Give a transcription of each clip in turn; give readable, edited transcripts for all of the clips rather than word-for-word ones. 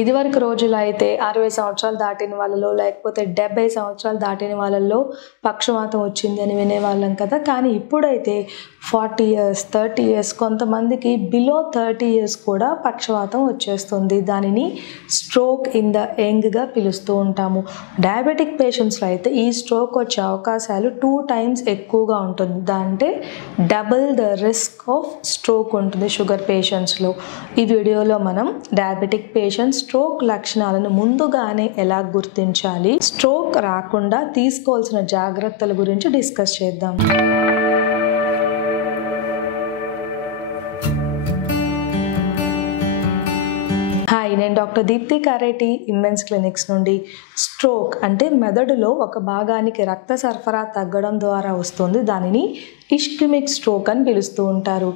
ఇదివరకు రోజుల్లో అయితే 60 సంవత్సరాలు దాటిన వాళ్ళలో లేకపోతే 70 సంవత్సరాలు దాటిన వాళ్ళలో పక్షవాతం వచ్చింది అని వినేవాళ్ళం కదా. కానీ ఇప్పుడైతే 40 ఇయర్స్ 30 ఇయర్స్ కొంతమందికి బిలో 30 ఇయర్స్ కూడా పక్షవాతం వచ్చేస్తుంది. దానిని స్ట్రోక్ ఇన్ ద యంగ్గా పిలుస్తూ ఉంటాము. డయాబెటిక్ పేషెంట్స్లో అయితే ఈ స్ట్రోక్ వచ్చే అవకాశాలు 2 times ఎక్కువగా ఉంటుంది. అంటే double the risk of stroke ఉంటుంది షుగర్ పేషెంట్స్లో. ఈ వీడియోలో మనం డయాబెటిక్ పేషెంట్స్ స్ట్రోక్ లక్షణాలను ముందుగానే ఎలా గుర్తించాలి, స్ట్రోక్ రాకుండా తీసుకోవాల్సిన జాగ్రత్తల గురించి డిస్కస్ చేద్దాం. హాయ్, నేను డాక్టర్ దీప్తి కారేటి ఇమ్మెన్స్ క్లినిక్స్ నుండి. స్ట్రోక్ అంటే మెదడులో ఒక భాగానికి రక్త సరఫరా తగ్గడం ద్వారా వస్తుంది. దానిని ఇష్కిమిక్ స్ట్రోక్ అని పిలుస్తూ ఉంటారు.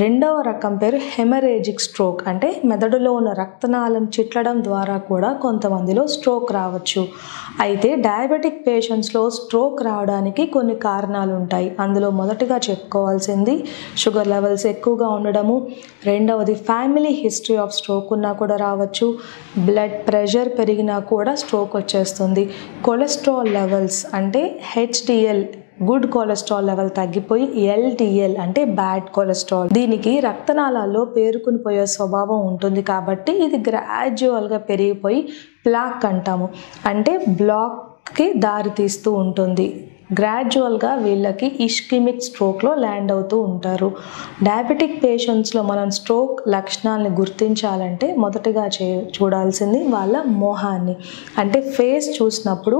రెండవ రకం పేరు హెమరేజిక్ స్ట్రోక్, అంటే మెదడులో ఉన్న రక్తనాళం చిట్లడం ద్వారా కూడా కొంతమందిలో స్ట్రోక్ రావచ్చు. అయితే డయాబెటిక్ పేషెంట్స్లో స్ట్రోక్ రావడానికి కొన్ని కారణాలు ఉంటాయి. అందులో మొదటిగా చెప్పుకోవాల్సింది షుగర్ లెవెల్స్ ఎక్కువగా ఉండడము, రెండవది ఫ్యామిలీ హిస్టరీ ఆఫ్ స్ట్రోక్ ఉన్నా కూడా రావచ్చు, బ్లడ్ ప్రెషర్ పెరిగినా కూడా స్ట్రోక్ వచ్చేస్తుంది, కొలెస్ట్రాల్ లెవెల్స్ అంటే హెచ్డిఎల్ గుడ్ కొలెస్ట్రాల్ లెవెల్ తగ్గిపోయి ఎల్డిఎల్ అంటే బ్యాడ్ కొలెస్ట్రాల్, దీనికి రక్తనాళాల్లో పేరుకుని పోయే స్వభావం ఉంటుంది. కాబట్టి ఇది గ్రాడ్యువల్గా పెరిగిపోయి ప్లాక్ అంటాము, అంటే బ్లాక్కి దారి తీస్తూ ఉంటుంది. గ్రాడ్యువల్గా వీళ్ళకి ఇష్కిమిక్ స్ట్రోక్లో ల్యాండ్ అవుతూ ఉంటారు. డయాబెటిక్ పేషెంట్స్లో మనం స్ట్రోక్ లక్షణాలను గుర్తించాలంటే మొదటగా చూడాల్సింది వాళ్ళ మొహాన్ని, అంటే ఫేస్ చూసినప్పుడు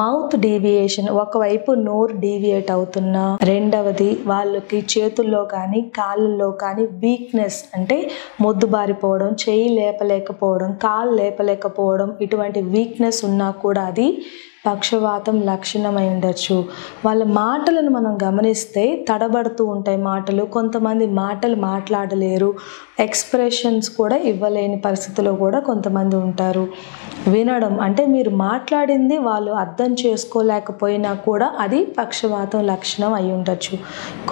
మౌత్ డీవియేషన్, ఒకవైపు నోరు డీవియేట్ అవుతున్నా, రెండవది వాళ్ళకి చేతుల్లో కానీ కాళ్ళల్లో కానీ వీక్నెస్ అంటే మొద్దుబారిపోవడం, చేయి లేపలేకపోవడం, కాలు లేపలేకపోవడం, ఇటువంటి వీక్నెస్ ఉన్నా కూడా అది పక్షవాతం లక్షణమై ఉండొచ్చు. వాళ్ళ మాటలను మనం గమనిస్తే తడబడుతూ ఉంటాయి మాటలు, కొంతమంది మాటలు మాట్లాడలేరు, ఎక్స్ప్రెషన్స్ కూడా ఇవ్వలేని పరిస్థితిలో కూడా కొంతమంది ఉంటారు. వినడం అంటే మీరు మాట్లాడింది వాళ్ళు అర్థం చేసుకోలేకపోయినా కూడా అది పక్షవాతం లక్షణం అయి ఉండొచ్చు.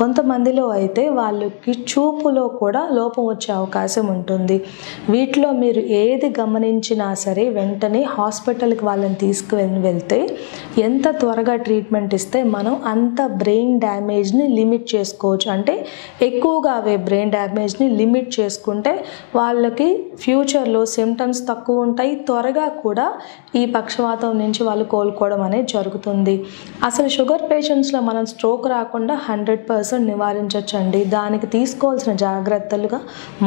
కొంతమందిలో అయితే వాళ్ళకి చూపులో కూడా లోపం వచ్చే అవకాశం ఉంటుంది. వీటిలో మీరు ఏది గమనించినా సరే వెంటనే హాస్పిటల్కి వాళ్ళని వెళ్తే ఎంత త్వరగా ట్రీట్మెంట్ ఇస్తే మనం అంత బ్రెయిన్ డ్యామేజ్ని లిమిట్ చేసుకోవచ్చు. అంటే ఎక్కువగా అవే బ్రెయిన్ డ్యామేజ్ని లిమిట్ చేసుకుంటే వాళ్ళకి ఫ్యూచర్లో సిమ్టమ్స్ తక్కువ ఉంటాయి, త్వరగా కూడా ఈ పక్షవాతం నుంచి వాళ్ళు కోలుకోవడం అనేది జరుగుతుంది. అసలు షుగర్ పేషెంట్స్లో మనం స్ట్రోక్ రాకుండా 100% నివారించవచ్చండి. దానికి తీసుకోవాల్సిన జాగ్రత్తలుగా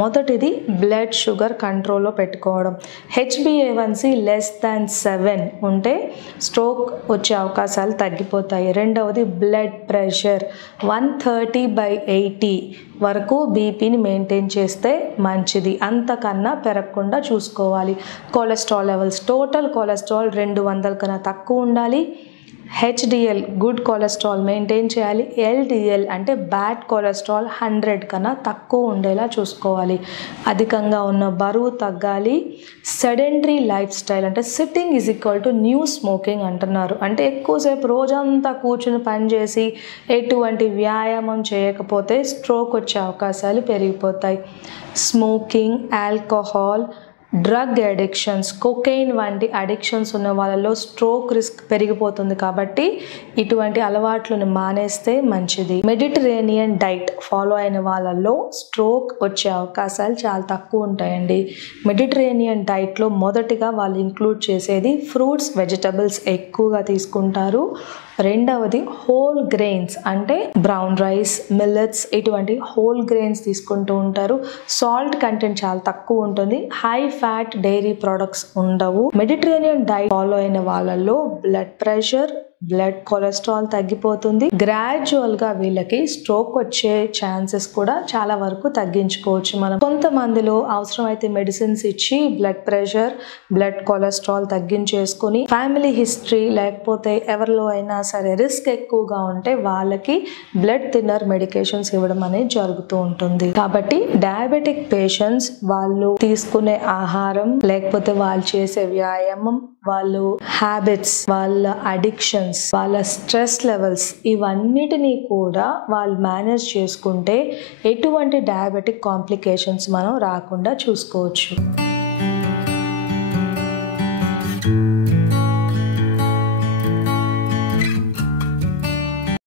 మొదటిది బ్లడ్ షుగర్ కంట్రోల్లో పెట్టుకోవడం. HbA1c <7 ఉంటే స్ట్రోక్ వచ్చే అవకాశాలు తగ్గిపోతాయి. రెండవది బ్లడ్ ప్రెషర్ 130/80 వరకు బీపీని మెయింటైన్ చేస్తే మంచిది, అంతకన్నా పెరగకుండా చూసుకోవాలి. కొలెస్ట్రాల్ లెవెల్స్, టోటల్ కొలెస్ట్రాల్ 200 కన్నా తక్కువ ఉండాలి. హెచ్డిఎల్ గుడ్ కొలెస్ట్రాల్ మెయింటైన్ చేయాలి. ఎల్డిఎల్ అంటే బ్యాడ్ కొలెస్ట్రాల్ 100 కన్నా తక్కువ ఉండేలా చూసుకోవాలి. అధికంగా ఉన్న బరువు తగ్గాలి. సెడెంటరీ లైఫ్ స్టైల్ అంటే sitting is equal to new smoking అంటున్నారు. అంటే ఎక్కువసేపు రోజంతా కూర్చుని పనిచేసి ఎటువంటి వ్యాయామం చేయకపోతే స్ట్రోక్ వచ్చే అవకాశాలు పెరిగిపోతాయి. Smoking, alcohol, drug addictions, cocaine వంటి అడిక్షన్స్ ఉన్న వాళ్ళలో స్ట్రోక్ రిస్క్ పెరిగిపోతుంది. కాబట్టి ఇటువంటి అలవాట్లను మానేస్తే మంచిది. మెడిటరేనియన్ డైట్ ఫాలో అయిన వాళ్ళలో స్ట్రోక్ వచ్చే అవకాశాలు చాలా తక్కువ ఉంటాయండి. మెడిటరేనియన్ డైట్లో మొదటిగా వాళ్ళు ఇంక్లూడ్ చేసేది ఫ్రూట్స్, వెజిటబుల్స్ ఎక్కువగా తీసుకుంటారు. రెండవది హోల్ గ్రెయిన్స్ అంటే బ్రౌన్ రైస్, మిల్లెట్స్, ఇటువంటి హోల్ గ్రెయిన్స్ తీసుకుంటూ ఉంటారు. సాల్ట్ కంటెంట్ చాలా తక్కువ ఉంటుంది. హై ఫ్యాట్ డైరీ ప్రొడక్ట్స్ ఉండవు. మెడిటరేనియన్ డైట్ ఫాలో అయిన వాళ్ళలో బ్లడ్ ప్రెషర్, బ్లడ్ కొలెస్ట్రాల్ తగ్గిపోతుంది. గ్రాడ్యువల్గా వీళ్ళకి స్ట్రోక్ వచ్చే ఛాన్సెస్ కూడా చాలా వరకు తగ్గించుకోవచ్చు మనం. కొంతమందిలో అవసరమైతే మెడిసిన్స్ ఇచ్చి బ్లడ్ ప్రెషర్, బ్లడ్ కొలెస్ట్రాల్ తగ్గించేసుకుని, ఫ్యామిలీ హిస్టరీ లేకపోతే ఎవరిలో అయినా సరే రిస్క్ ఎక్కువగా ఉంటే వాళ్ళకి బ్లడ్ థిన్నర్ మెడికేషన్స్ ఇవ్వడం అనేది జరుగుతూ ఉంటుంది. కాబట్టి డయాబెటిక్ పేషెంట్స్ వాళ్ళు తీసుకునే ఆహారం లేకపోతే వాళ్ళు చేసే వ్యాయామం, వాళ్ళు హ్యాబిట్స్, వాళ్ళ అడిక్షన్స్, వాళ్ళ స్ట్రెస్ లెవెల్స్ ఇవన్నిటినీ కూడా వాళ్ళు మేనేజ్ చేసుకుంటే ఎటువంటి డయాబెటిక్ కాంప్లికేషన్స్ మనం రాకుండా చూసుకోవచ్చు. Thank you.